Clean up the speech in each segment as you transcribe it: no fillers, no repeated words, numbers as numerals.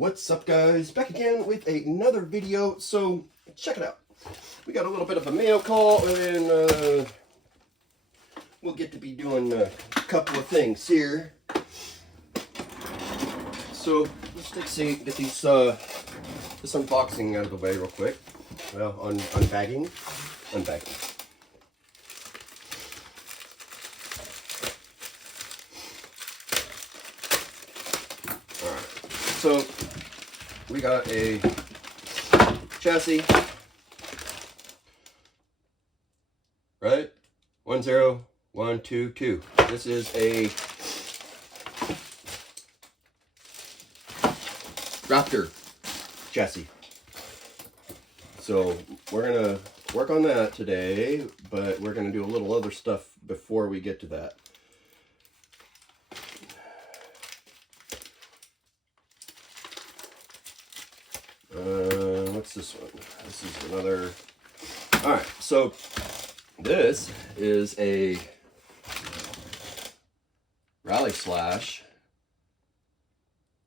What's up, guys? Back again with another video. So check it out. We got a little bit of a mail call, and we'll get to be doing a couple of things here. So let's get these this unboxing out of the way real quick. Well, unbagging. So we got a chassis, right? 10122. This is a Raptor chassis. So we're gonna work on that today, but we're gonna do a little other stuff before we get to that. What's this one? This is another. All right, so this is a rally slash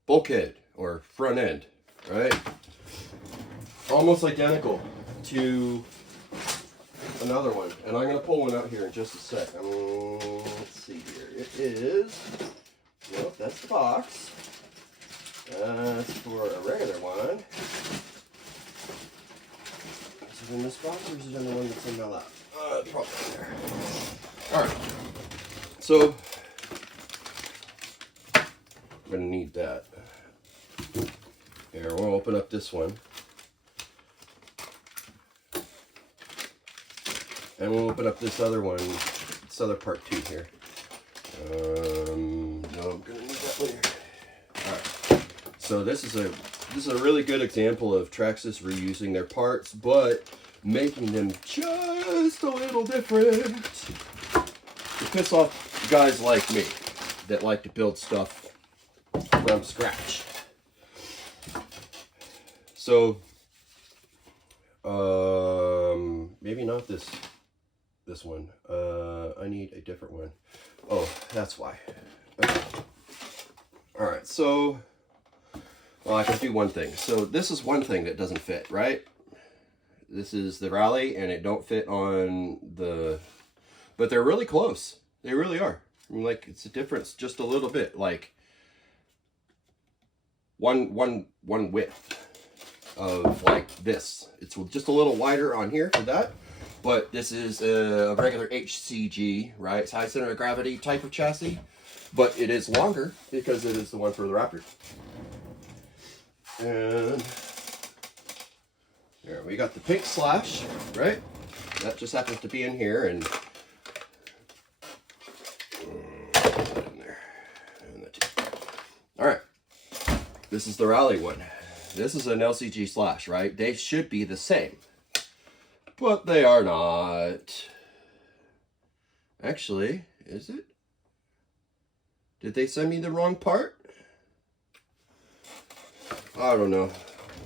bulkhead or front end, right? Almost identical to another one, and I'm gonna pull one out here in just a sec. Let's see here. It is. Nope, that's the box. That's for a regular one. Is it in this box or is it in the one that's in my lap? Probably in there. Alright. So, I'm going to need that. Here, we'll open up this one. And we'll open up this other one, this other part too here. No, I'm going to need that one here. Alright. So this is a really good example of Traxxas reusing their parts, but making them just a little different to piss off guys like me that like to build stuff from scratch. So, maybe not this one. I need a different one. Oh, that's why. Okay. All right, so. Well, I can do one thing. So this is one thing that doesn't fit, right? This is the rally, and it don't fit on the... But they're really close. They really are. I mean, like, it's a difference just a little bit. Like, one width of, like, this. It's just a little wider on here for that. But this is a regular HCG, right? It's high center of gravity type of chassis. But it is longer because it is the one for the Raptor. And there we got the pink slash, right? That just happens to be in here, and in there. And all right, this is the rally one. This is an LCG slash, right? They should be the same, but they are not. Actually, is it? Did they send me the wrong part? I don't know.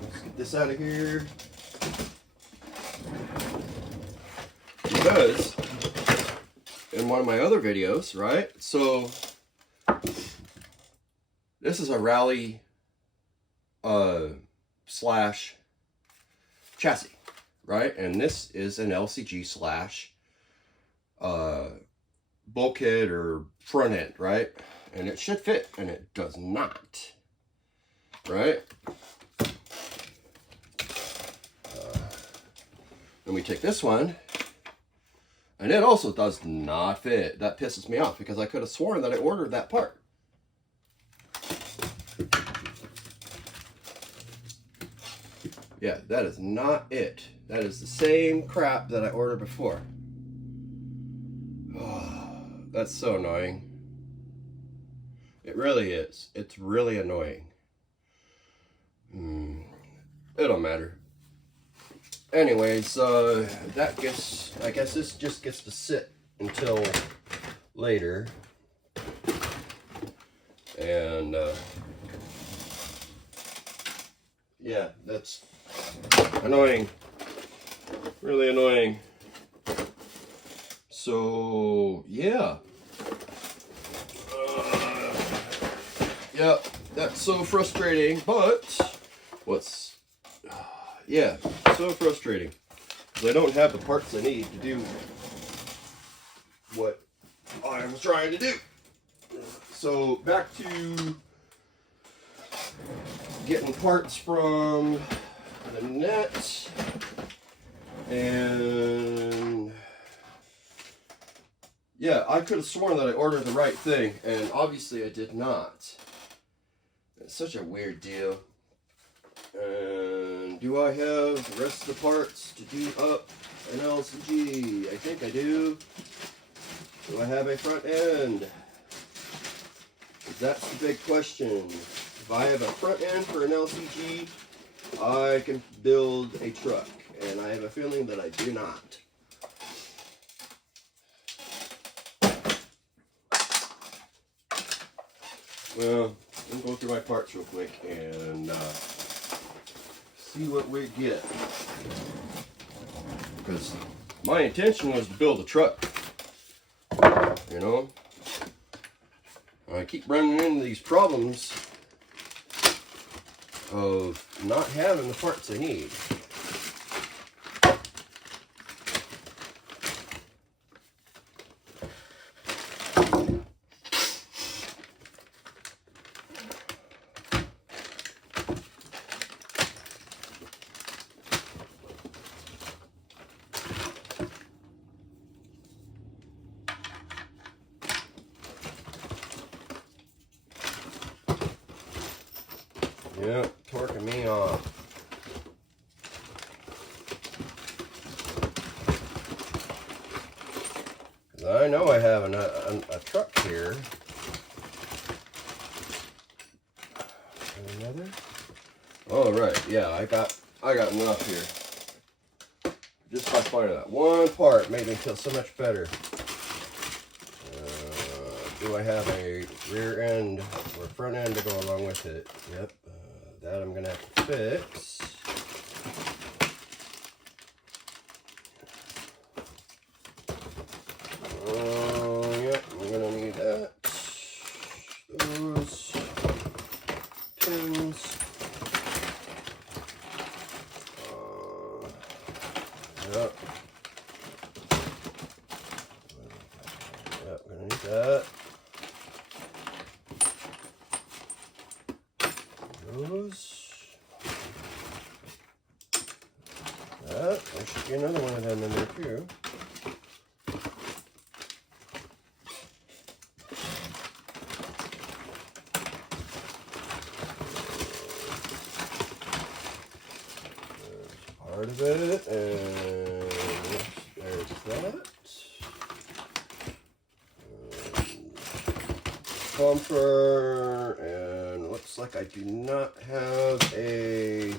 Let's get this out of here. Because in one of my other videos, right? So this is a rally slash chassis, right? And this is an LCG slash bulkhead or front end, right? And it should fit, and it does not. Right? Then we take this one, and it also does not fit. That pisses me off because I could have sworn that I ordered that part. Yeah, that is not it. That is the same crap that I ordered before. Oh, that's so annoying. It really is. It's really annoying. It don't matter. Anyways, I guess this just gets to sit until later. And yeah, that's annoying. Really annoying. So yeah. Yep. That's so frustrating, but yeah, so frustrating. Because I don't have the parts I need to do what I was trying to do. So back to getting parts from the net, and yeah, I could have sworn that I ordered the right thing, and obviously I did not. It's such a weird deal. And do I have the rest of the parts to do up an LCG? I think I do. Do I have a front end? That's the big question. If I have a front end for an LCG, I can build a truck. And I have a feeling that I do not. Well, let me go through my parts real quick and see what we get. Because my intention was to build a truck. You know? I keep running into these problems of not having the parts I need. Yep, torquing me off. I know I have a truck here. Another? Oh right, yeah, I got enough here. Just by finding that one part made me feel so much better. Do I have a rear end or front end to go along with it? Yep. That I'm gonna have to fix. Yep, I'm gonna need that. Those pins. Yep. Yep, I'm gonna need that. There should be another one of them in there too. There's part of it, and there's that. Bumper, and looks like I do not have a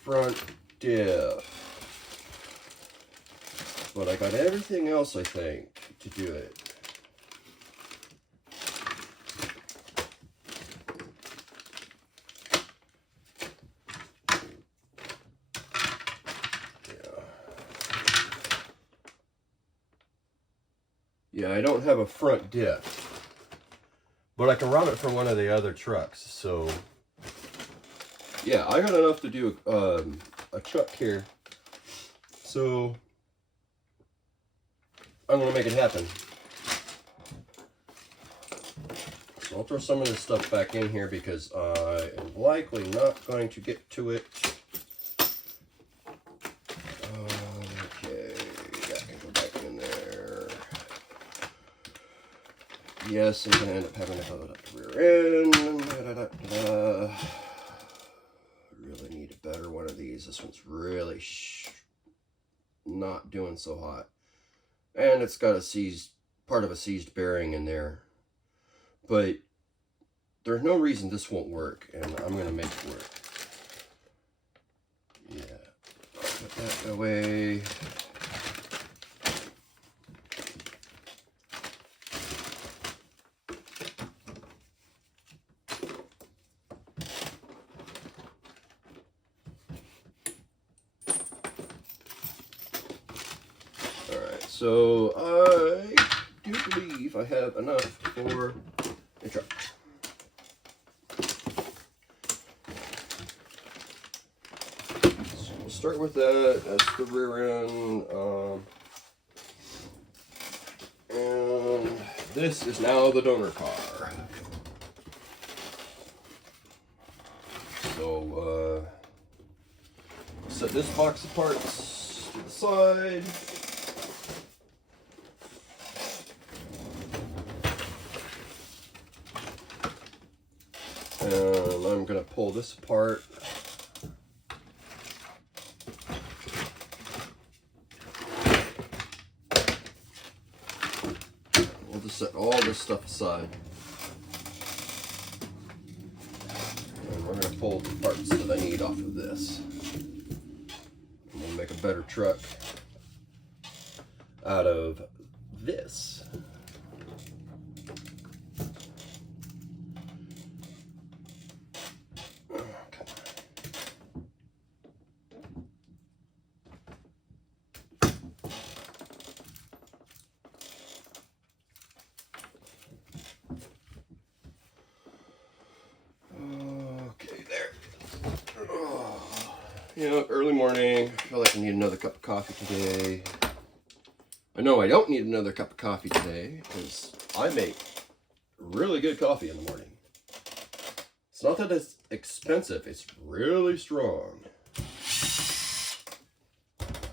front diff, but I got everything else I think to do it. Yeah, I don't have a front diff, but I can route it for one of the other trucks, so yeah, I got enough to do a truck here, so I'm gonna make it happen. So I'll throw some of this stuff back in here because I am likely not going to get to it. Okay, that can go back in there. Yes, I'm gonna end up having to load up the rear end. Really need a better one of these. This one's really not doing so hot, and it's got a part of a seized bearing in there, but there's no reason this won't work, and I'm gonna make it work. Yeah, I'll put that away. So I do believe I have enough for a truck. start with that. That's the rear end. And this is now the donor car. So, set this box of parts to the side. And I'm going to pull this apart. We'll just set all this stuff aside. And we're going to pull the parts that I need off of this. And we'll make a better truck out of this. You know, early morning, I feel like I need another cup of coffee today. I know I don't need another cup of coffee today because I make really good coffee in the morning. It's not that it's expensive, it's really strong.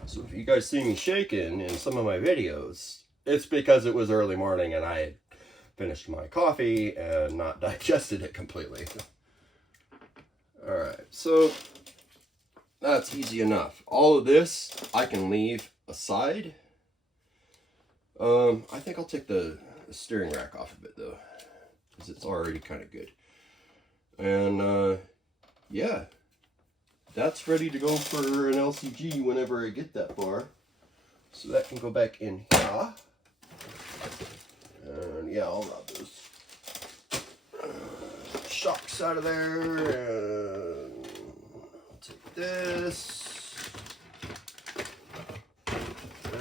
So if you guys see me shaking in some of my videos, it's because it was early morning and I had finished my coffee and not digested it completely. Alright, so that's easy enough. All of this I can leave aside. I think I'll take the steering rack off of it though, because it's already kind of good. And yeah, that's ready to go for an LCG whenever I get that far. So that can go back in here. And yeah, I'll rub those shocks out of there. And take this.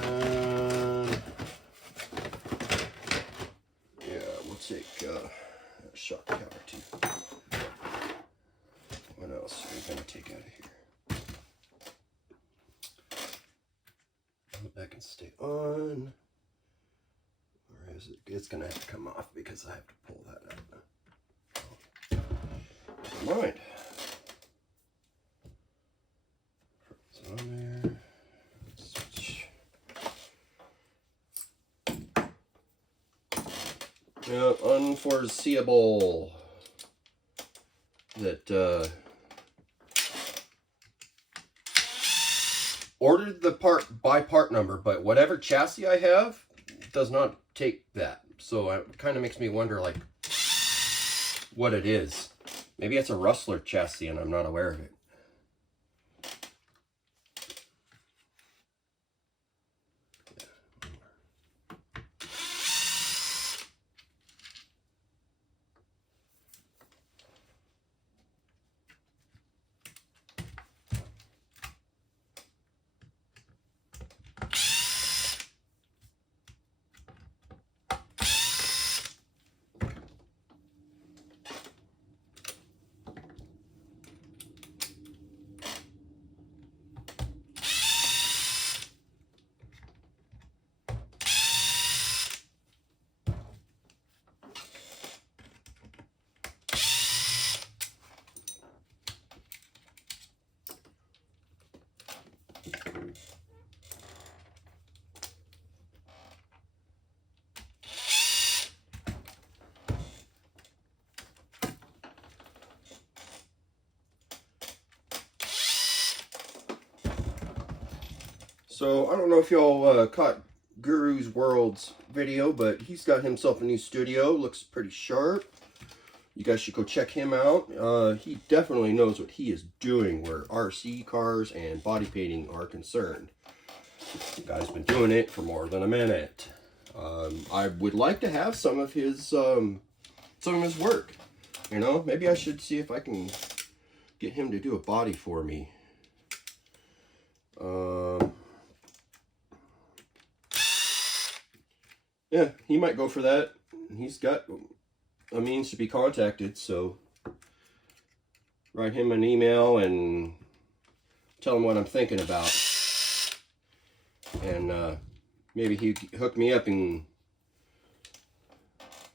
And yeah, we'll take a shock cover too. What else are we going to take out of here? That can stay on. Or is it? It's going to have to come off because I have to pull that out. Never mind. It's on there. Switch. Yeah, unforeseeable that ordered the part by part number, but whatever chassis I have does not take that. So it kind of makes me wonder, like, what it is. Maybe it's a Rustler chassis and I'm not aware of it. So, I don't know if y'all caught Guru's World's video, but he's got himself a new studio. Looks pretty sharp. You guys should go check him out. He definitely knows what he is doing where RC cars and body painting are concerned. The guy's been doing it for more than a minute. I would like to have some of his work. You know, maybe I should see if I can get him to do a body for me. Yeah, he might go for that. He's got a means to be contacted, so write him an email and tell him what I'm thinking about. And maybe he hook me up and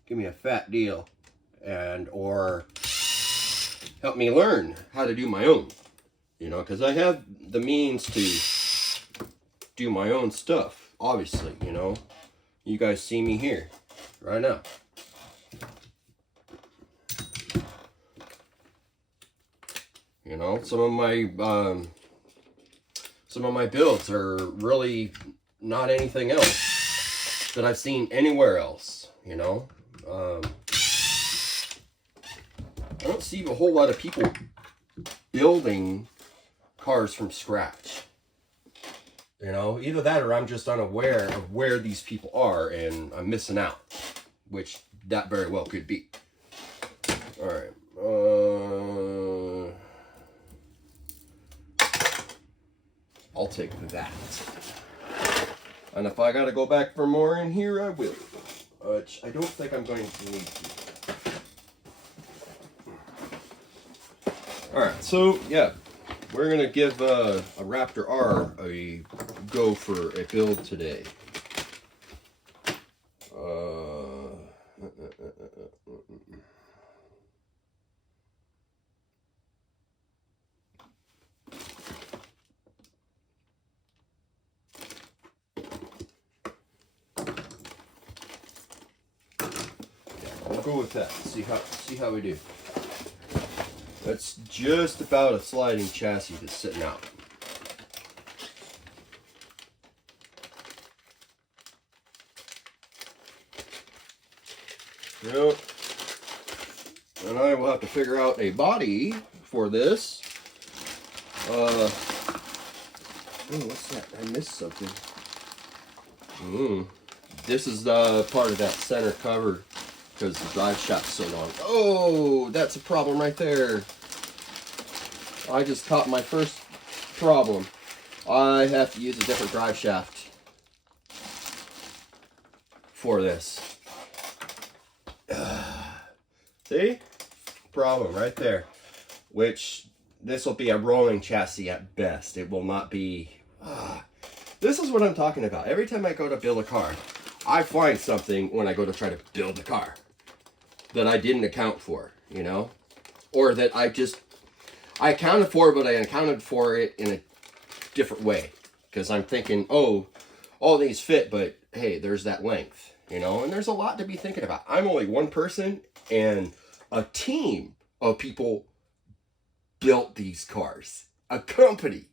give me a fat deal, and or help me learn how to do my own, you know, because I have the means to do my own stuff, obviously, you know. You guys see me here right now. You know, some of my builds are really not anything else that I've seen anywhere else, you know. I don't see a whole lot of people building cars from scratch. You know, either that or I'm just unaware of where these people are and I'm missing out, which that very well could be. All right. I'll take that. And if I gotta go back for more in here, I will. Which I don't think I'm going to need to. Alright, so yeah, we're gonna give a Raptor R a go for a build today. We'll go with that. See how we do. That's just about a sliding chassis that's sitting out. Yep. And I will have to figure out a body for this. Oh, what's that? I missed something. This is part of that center cover because the drive shaft's so long. Oh, that's a problem right there. I just caught my first problem. I have to use a different drive shaft for this. See? Problem right there. Which, this will be a rolling chassis at best. It will not be... This is what I'm talking about. Every time I go to build a car, I find something when I go to try to build a car that I didn't account for, you know? Or that I accounted for, but I accounted for it in a different way. Because I'm thinking, oh, all these fit, but hey, there's that length, you know? And there's a lot to be thinking about. I'm only one person, and a team of people built these cars. A company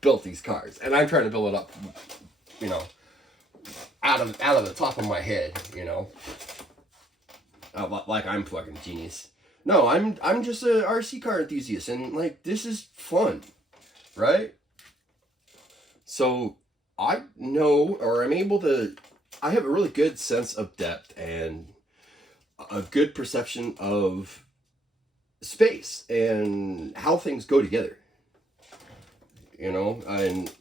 built these cars. And I'm trying to build it up, you know, out of the top of my head, you know? Like I'm fucking genius. No, I'm just a RC car enthusiast, and like this is fun, right? So I know, or I'm able to, I have a really good sense of depth and a good perception of space and how things go together, you know, and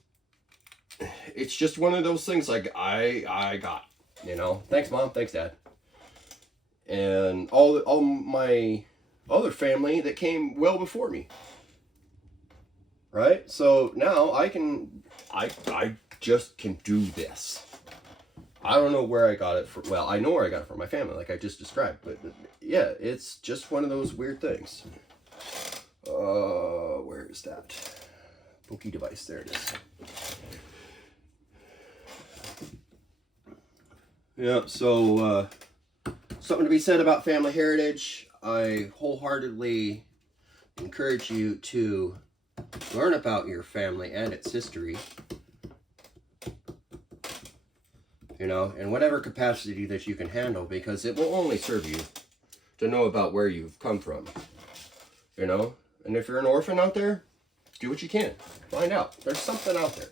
it's just one of those things like I got, you know. Thanks, Mom. Thanks, Dad. And all my other family that came well before me, right? So now I just can do this. I don't know where I got it from. Well, I know where I got it from my family, like I just described, but yeah, it's just one of those weird things. Where is that pokey device? There it is. Yeah, so something to be said about family heritage. I wholeheartedly encourage you to learn about your family and its history, you know, in whatever capacity that you can handle, because it will only serve you to know about where you've come from, you know. And if you're an orphan out there, do what you can. Find out. There's something out there,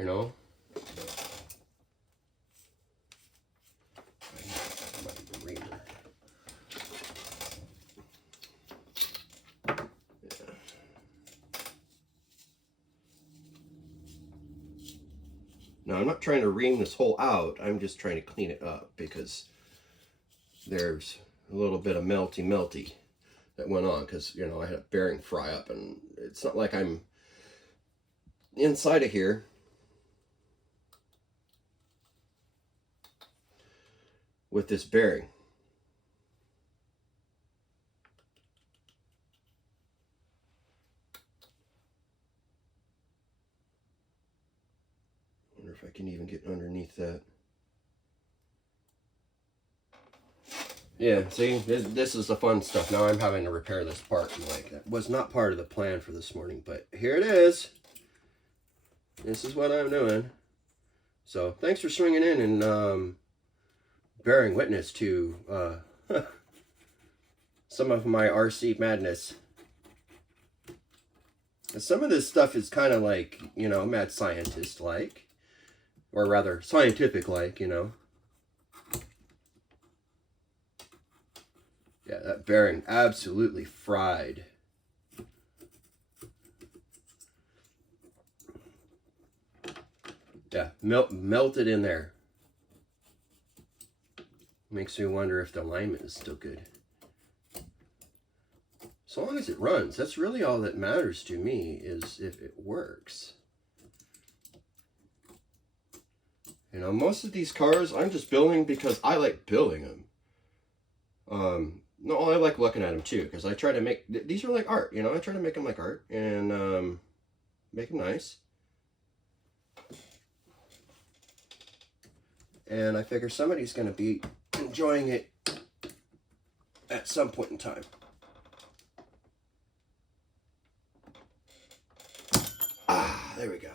you know. Now, I'm not trying to ream this hole out. I'm just trying to clean it up because there's a little bit of melty that went on because, you know, I had a bearing fry up, and it's not like I'm inside of here with this bearing. Wonder if I can even get underneath that. Yeah, see, this is the fun stuff. Now I'm having to repair this part. Like, that was not part of the plan for this morning, but here it is. This is what I'm doing. So, thanks for swinging in and bearing witness to some of my RC madness. And some of this stuff is kind of like, you know, mad scientist-like. Or rather, scientific-like, you know. Yeah, that bearing absolutely fried. Yeah, melted in there. Makes me wonder if the alignment is still good. So long as it runs, that's really all that matters to me, is if it works. You know, most of these cars I'm just building because I like building them. No, I like looking at them too, because I try to make, these are like art, you know, I try to make them like art, and make them nice. And I figure somebody's going to be enjoying it at some point in time. Ah, there we go.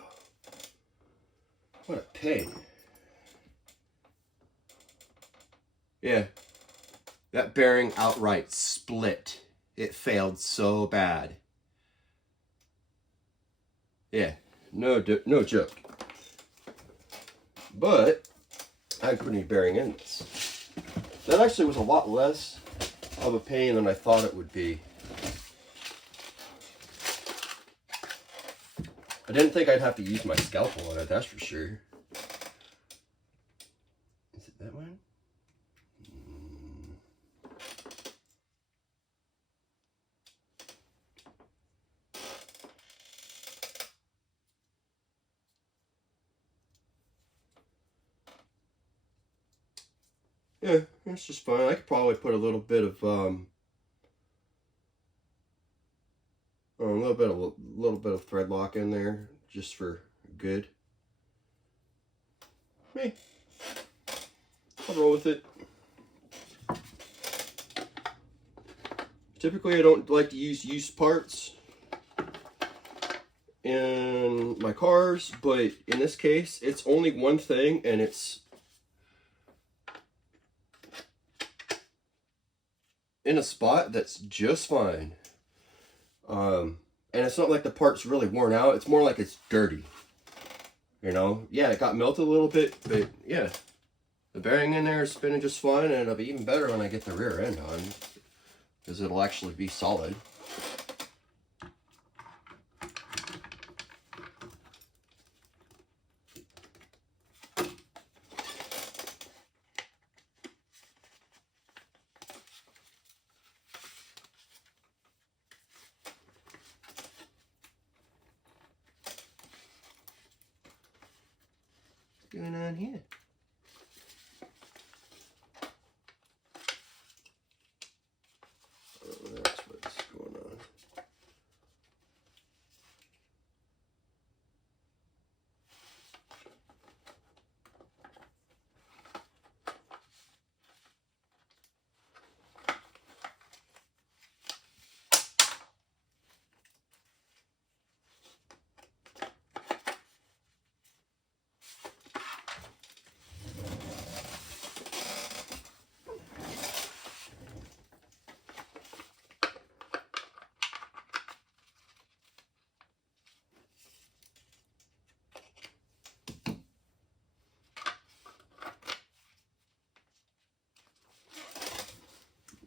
What a pain. Yeah. That bearing outright split. It failed so bad. Yeah, no joke. But I put any bearing in this. That actually was a lot less of a pain than I thought it would be. I didn't think I'd have to use my scalpel on it, that's for sure. Is it that one? Yeah, that's just fine. I could probably put a little bit of little bit of thread lock in there just for good. Hey, I'll roll with it. Typically, I don't like to use used parts in my cars, but in this case, it's only one thing, and it's in a spot that's just fine. And it's not like the part's really worn out. It's more like it's dirty. You know? Yeah, it got melted a little bit, but yeah. The bearing in there is spinning just fine, and it'll be even better when I get the rear end on, because it'll actually be solid. What's going on here? Oh, that's what's going on.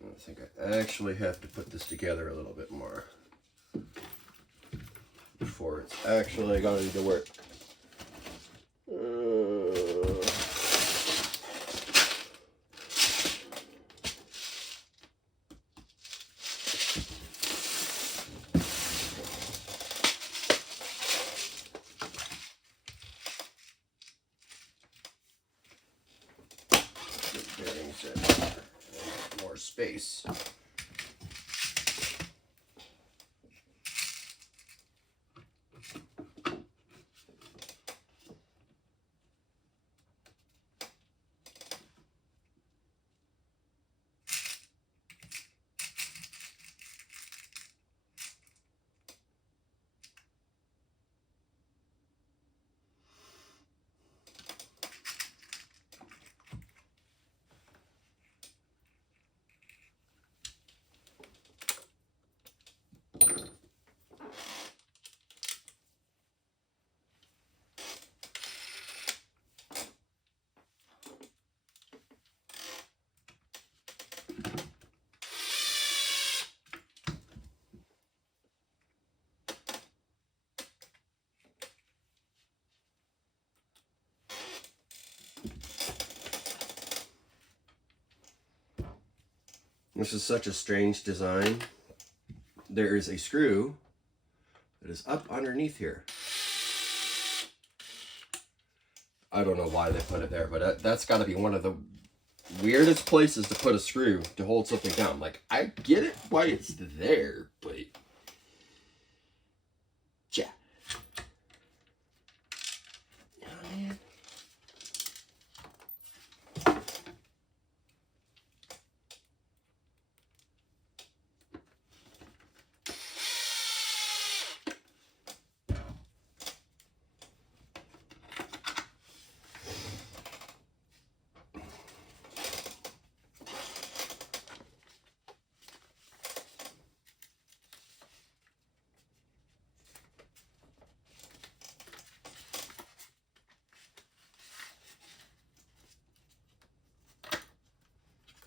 I think I actually have to put this together a little bit more before it's actually going to work. space. This is such a strange design. There is a screw that is up underneath here. I don't know why they put it there, but that's got to be one of the weirdest places to put a screw to hold something down. Like, I get it why it's there, but yeah. Oh, man.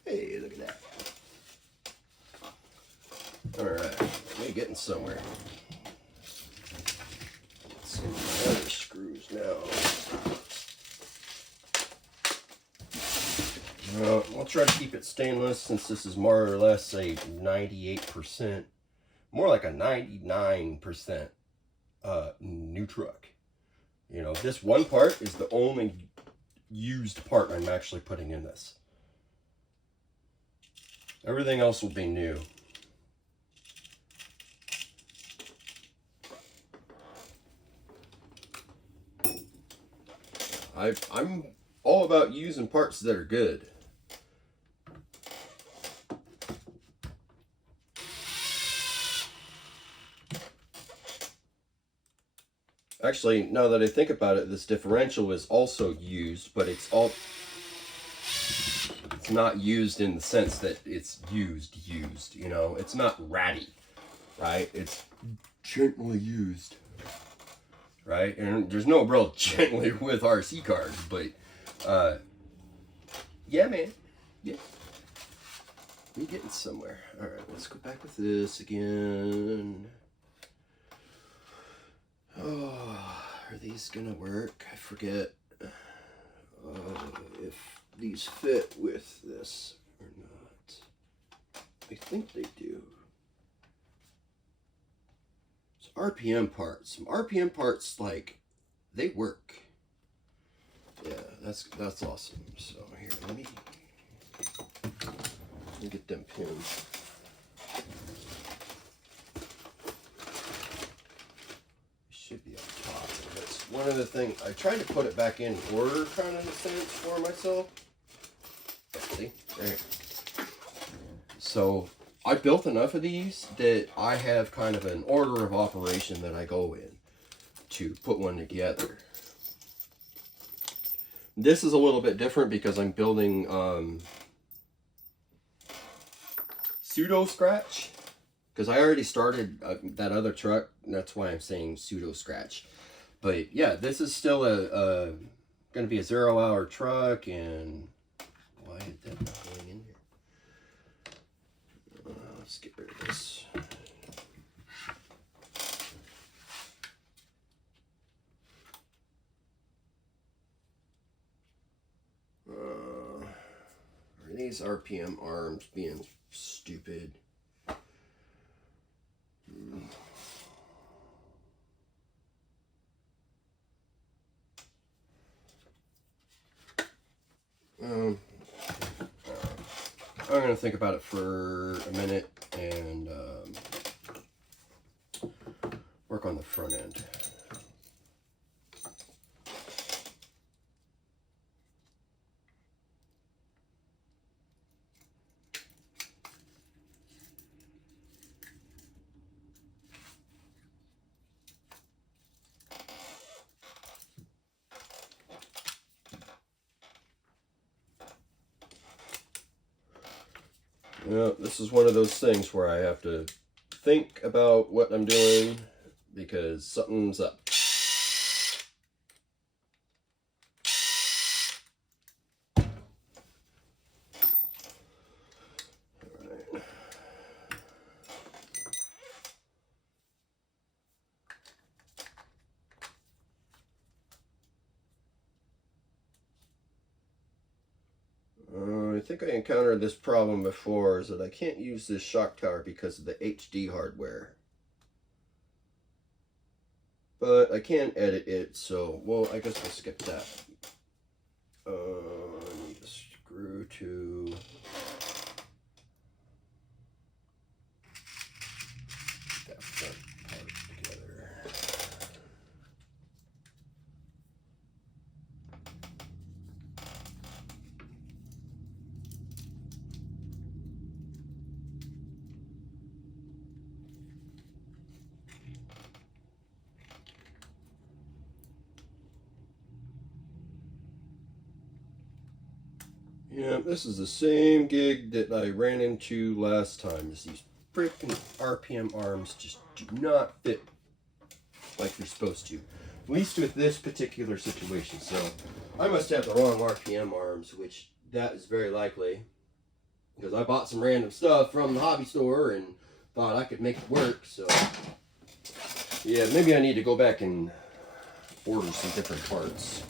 Hey, look at that. Alright, we're getting somewhere. Let's see my other screws now. I'll try to keep it stainless since this is more or less a 98%, more like a 99% new truck. You know, this one part is the only used part I'm actually putting in this. Everything else will be new. I'm all about using parts that are good. Actually, now that I think about it, this differential is also used, but it's not used in the sense that it's used, you know? It's not ratty, right? It's gently used, right? And there's no real gently with RC cars, but, yeah, man. Yeah. We're getting somewhere. All right, let's go back with this again. Oh, are these gonna work? I forget if these fit with this or not. I think they do. So RPM parts. Some RPM parts, like, they work. Yeah, that's awesome. So here, let me get them pins. Should be on top. That's one of the things. I tried to put it back in order, kind of in a sense, for myself. See? There. So I built enough of these that I have kind of an order of operation that I go in to put one together. This is a little bit different because I'm building pseudo scratch. Because I already started that other truck, and that's why I'm saying pseudo scratch. But yeah, this is still going to be a 0-hour truck, and why is that not going in here? Let's get rid of this. Are these RPM arms being stupid? I'm going to think about it for a minute and work on the front end. Yeah, this is one of those things where I have to think about what I'm doing because something's up. I think I encountered this problem before, is that I can't use this shock tower because of the HD hardware. But I can edit it, so, well, I guess we'll skip that. I need a screw to... that front part together. Yeah, this is the same gig that I ran into last time. Is these freaking RPM arms just do not fit like they're supposed to. At least with this particular situation. So I must have the wrong RPM arms, which that is very likely. Because I bought some random stuff from the hobby store and thought I could make it work. So yeah, maybe I need to go back and order some different parts.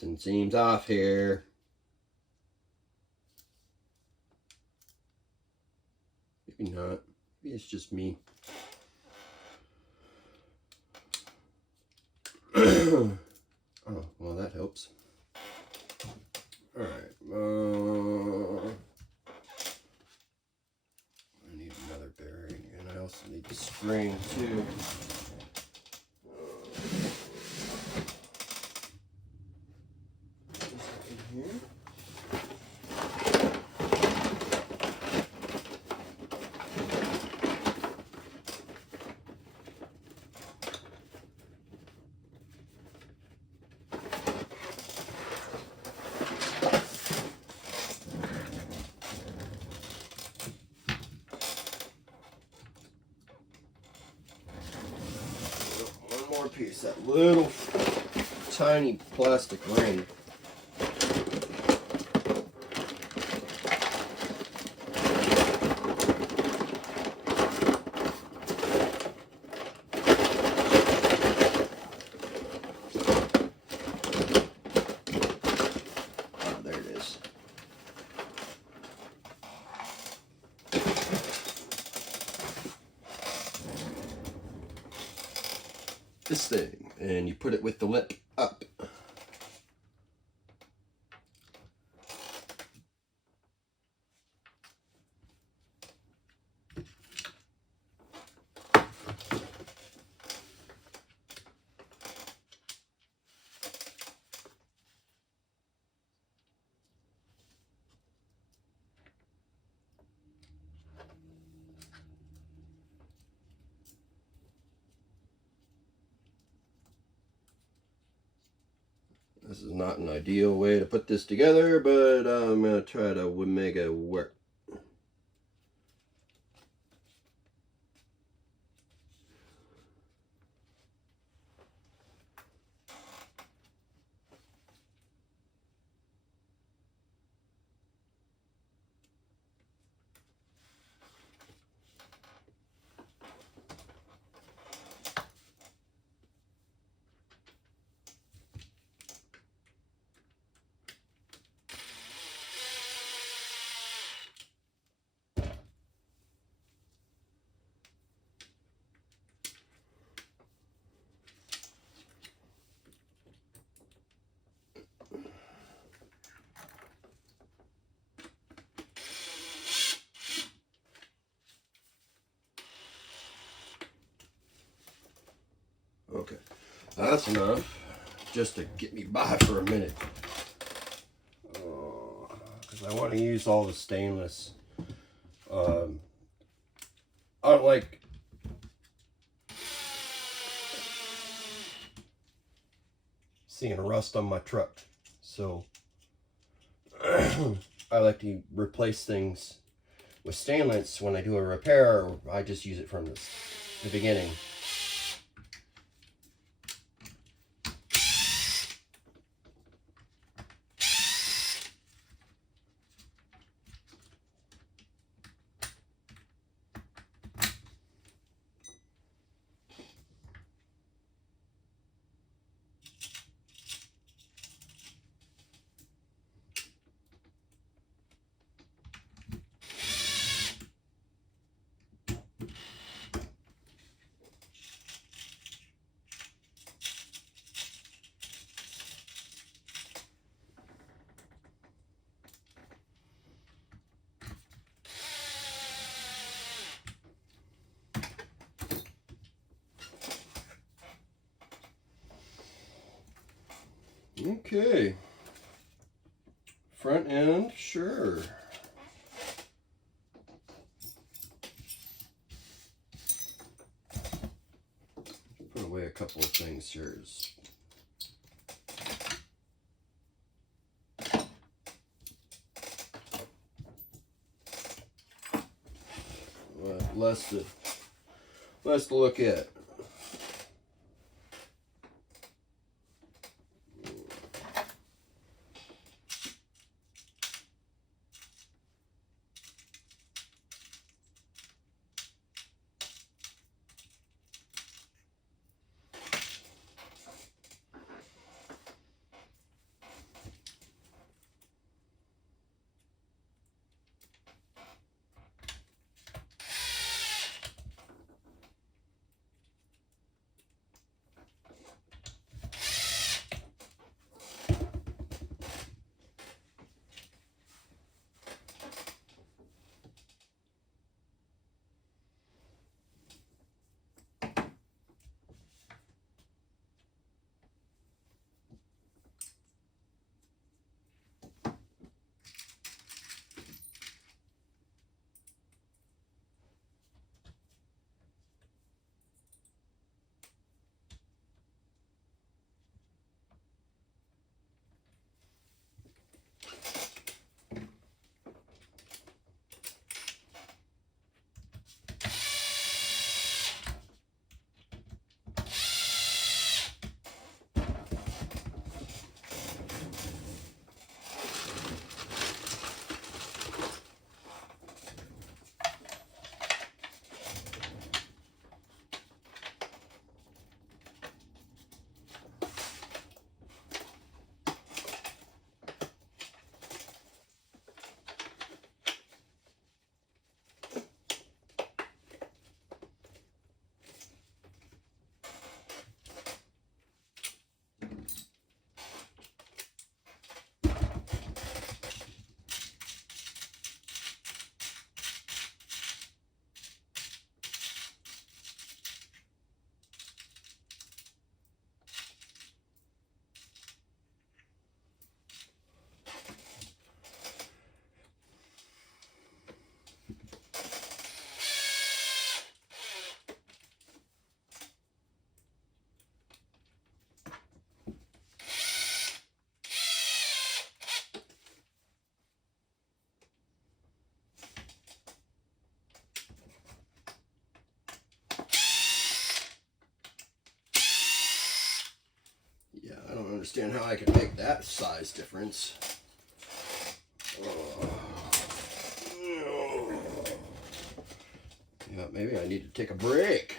Something seems off here. Maybe not. Maybe it's just me. Oh, well, that helps. Alright. I need another bearing, and I also need the spring, too. release that little tiny plastic ring. This thing, and you put it with the lip up. This is not an ideal way to put this together, but I'm going to try to make it work. Okay, that's enough just to get me by for a minute. Because I want to use all the stainless. I don't like seeing rust on my truck, so I like to replace things with stainless when I do a repair, or I just use it from the beginning. Okay, front end, sure. Put away a couple of things here. Less to look at. understand how I can make that size difference. Yeah, maybe I need to take a break.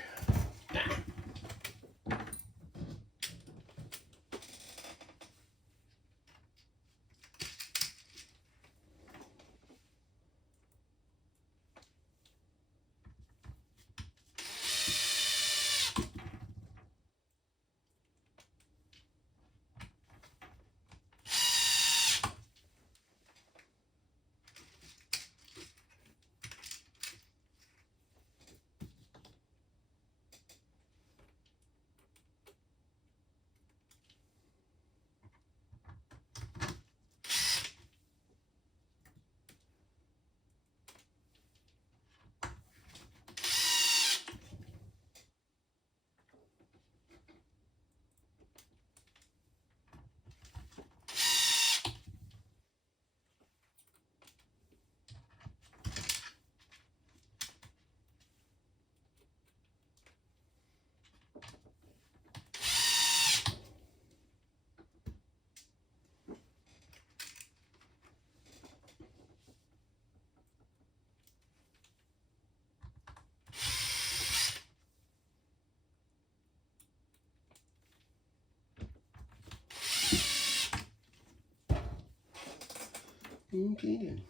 Okay then.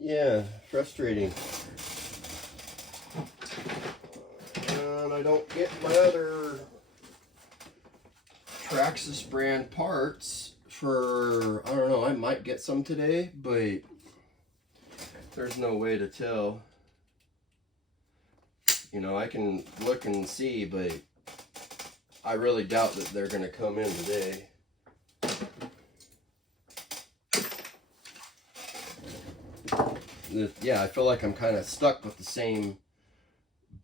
Yeah, frustrating. And I don't get my other Traxxas brand parts for, I don't know, I might get some today, but there's no way to tell. You know, I can look and see, but I really doubt that they're going to come in today. Yeah, I feel like I'm kind of stuck with the same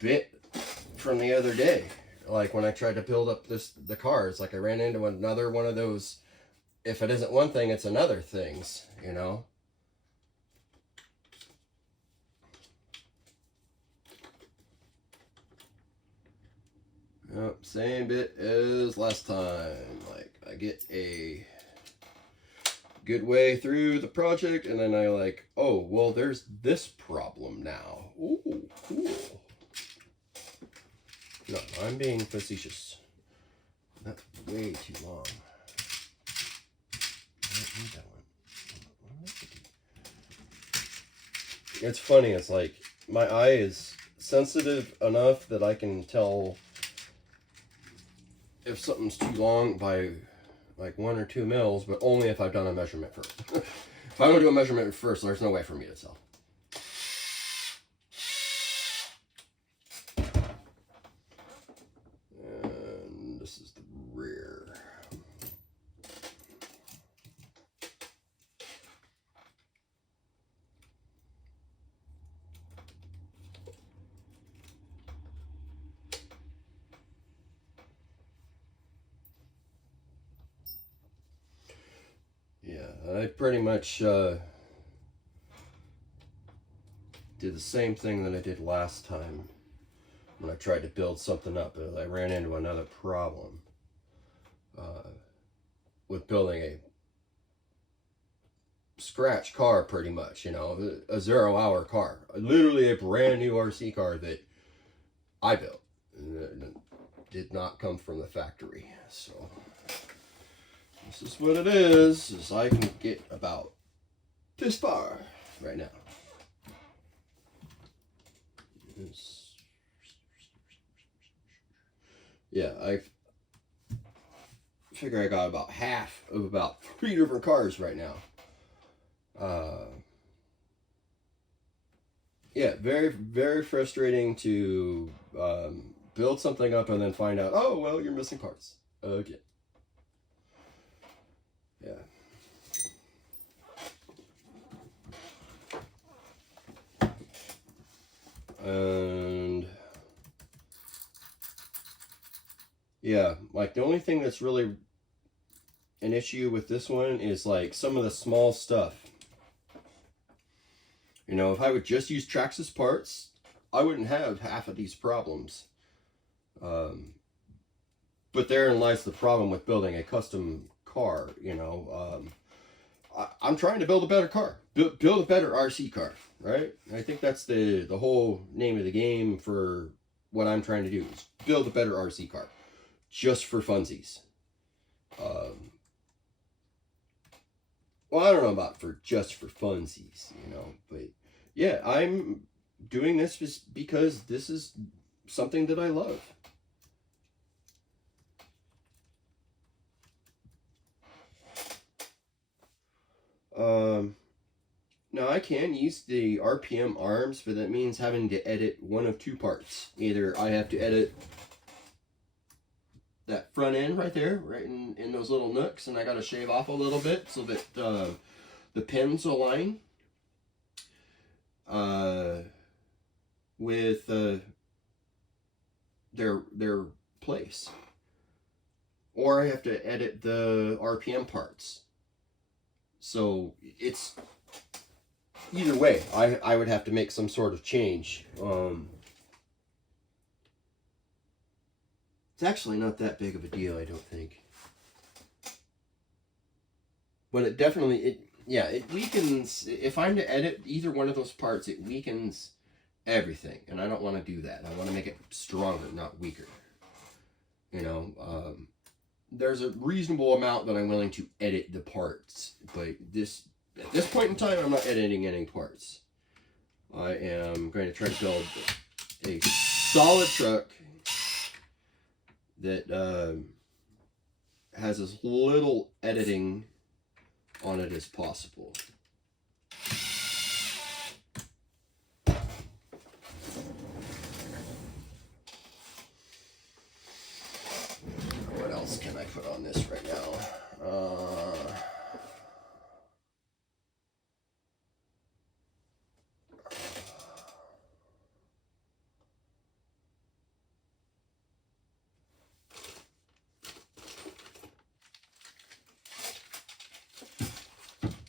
bit from the other day. Like when I tried to build up the cars, like I ran into another one of those, if it isn't one thing, it's another things, you know? Yep, same bit as last time. Like I get a good way through the project and then I like, oh, well, there's this problem now. Ooh, cool. No, I'm being facetious. That's way too long. I don't need that one. It's funny, it's like my eye is sensitive enough that I can tell if something's too long by like 1 or 2 mils, but only if I've done a measurement first. If I don't do a measurement first, there's no way for me to tell. And this is the rear. Yeah, I pretty much did the same thing that I did last time when I tried to build something up. I ran into another problem with building a scratch car, pretty much, you know, a 0-hour car. Literally a brand new RC car that I built. It did not come from the factory, so this is what it is I can get about this far right now. Yeah, I figure I got about half of about 3 different cars right now. Yeah, very, very frustrating to build something up and then find out, oh, well, you're missing parts. Okay. Yeah. And yeah, like the only thing that's really an issue with this one is like some of the small stuff. You know, if I would just use Traxxas parts, I wouldn't have half of these problems. But therein lies the problem with building a custom car. You know, I'm trying to build a better car, build a better RC car, right? I think that's the whole name of the game for what I'm trying to do, is build a better RC car, just for funsies. Well, I don't know about just for funsies, you know, but yeah, I'm doing this just because this is something that I love. Now I can use the RPM arms, but that means having to edit one of two parts. Either I have to edit that front end right there, right in those little nooks, and I got to shave off a little bit so that the pins align with their place. Or I have to edit the RPM parts. So it's either way, I would have to make some sort of change. It's actually not that big of a deal, I don't think. But it definitely, it weakens. If I'm to edit either one of those parts, it weakens everything. And I don't want to do that. I want to make it stronger, not weaker. You know, there's a reasonable amount that I'm willing to edit the parts. But at this point in time, I'm not editing any parts. I am going to try to build a solid truck that has as little editing on it as possible. What else can I put on this right now?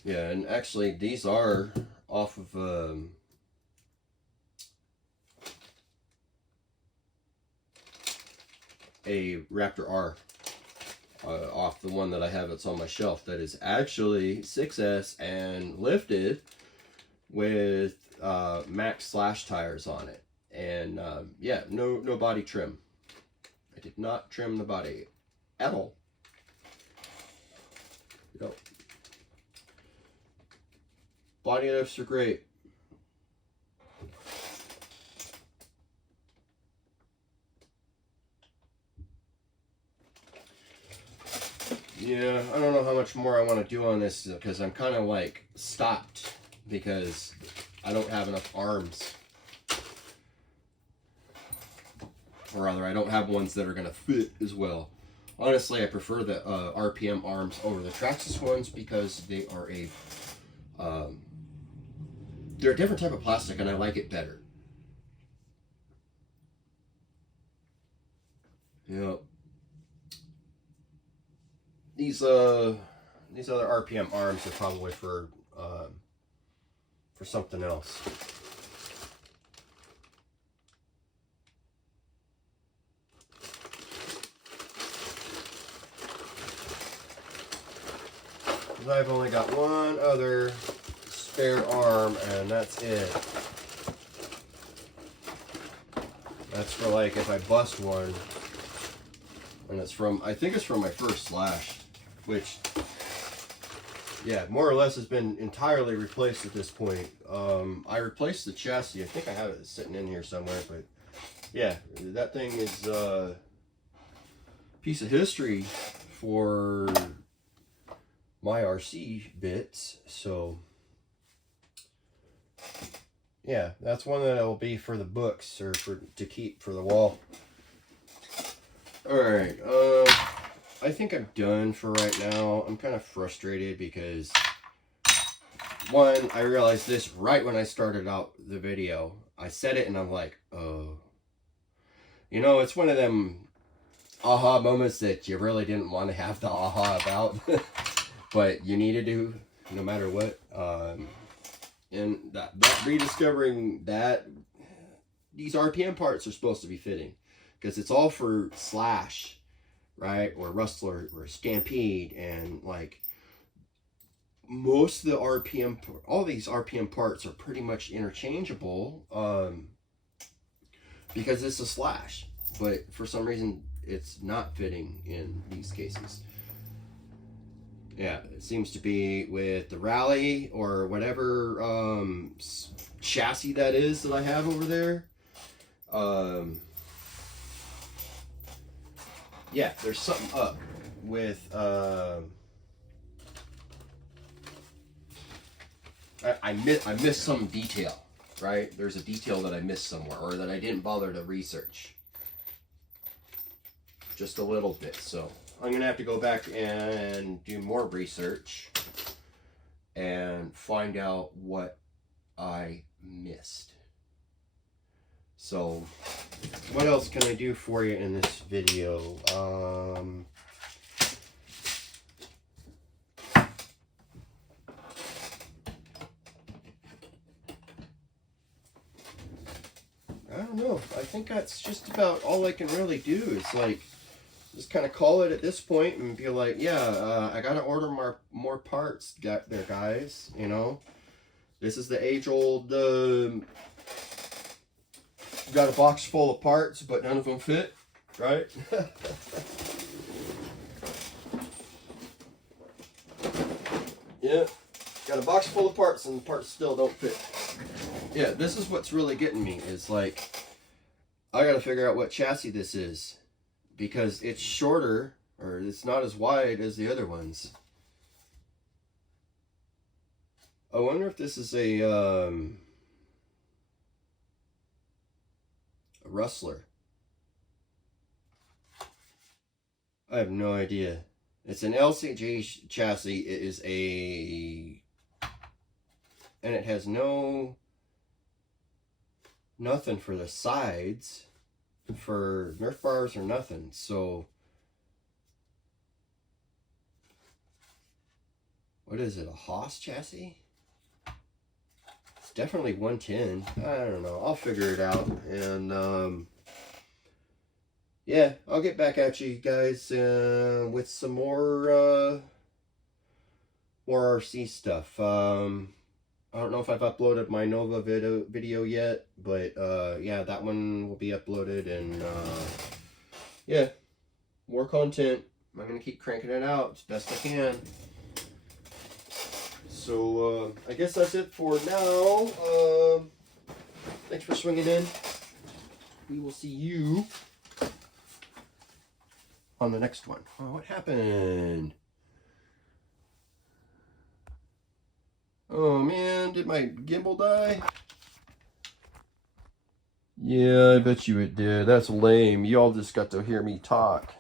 Yeah, and actually these are off of a Raptor R, off the one that I have that's on my shelf, that is actually 6S and lifted with max slash tires on it. And yeah, no body trim. I did not trim the body at all. Yep. Body lifts are great. Yeah, I don't know how much more I want to do on this, because I'm kind of like stopped because I don't have enough arms. Or rather, I don't have ones that are going to fit as well. Honestly, I prefer the RPM arms over the Traxxas ones because they are they're a different type of plastic, and I like it better. Yep. These other RPM arms are probably for something else. I've only got one other spare arm, and that's it. That's for like if I bust one, and it's from, I think it's from my first slash, which, yeah, more or less has been entirely replaced at this point. I replaced the chassis. I think I have it sitting in here somewhere, but yeah, that thing is a piece of history for my RC bits. So yeah, that's one that will be for the books, or to keep for the wall. All right, I think I'm done for right now. I'm kind of frustrated because, one, I realized this right when I started out the video. I said it and I'm like, oh, you know, it's one of them aha moments that you really didn't want to have the aha about. But you need to do no matter what. And that rediscovering that these RPM parts are supposed to be fitting. because it's all for Slash, right, or Rustler or Stampede, and like most of the RPM, all these RPM parts are pretty much interchangeable, because it's a Slash, but for some reason it's not fitting in these cases. Yeah, it seems to be with the Rally or whatever chassis that is that I have over there. Yeah, there's something up with I missed some detail, right? There's a detail that I missed somewhere, or that I didn't bother to research just a little bit. So I'm gonna have to go back and do more research and find out what I missed. So what else can I do for you in this video? I don't know. I think that's just about all I can really do. It's like, just kind of call it at this point and be like, yeah, I gotta order more parts there, guys. You know, this is the age-old, got a box full of parts, but none of them fit, right? Yeah, got a box full of parts and the parts still don't fit. Yeah, this is what's really getting me, is like, I gotta figure out what chassis this is, because it's shorter, or it's not as wide as the other ones. I wonder if this is a Rustler. I have no idea. It's an LCG chassis. It is and it has nothing for the sides, for Nerf bars or nothing. So what is it, a Haas chassis? It's definitely 110. I don't know, I'll figure it out. And yeah, I'll get back at you guys with some more RC stuff. I don't know if I've uploaded my Nova video yet, but yeah, that one will be uploaded. And yeah, more content. I'm gonna keep cranking it out as best I can. So I guess that's it for now. Thanks for swinging in. We will see you on the next one. Oh, what happened? Oh man, did my gimbal die? Yeah, I bet you it did. That's lame. Y'all just got to hear me talk.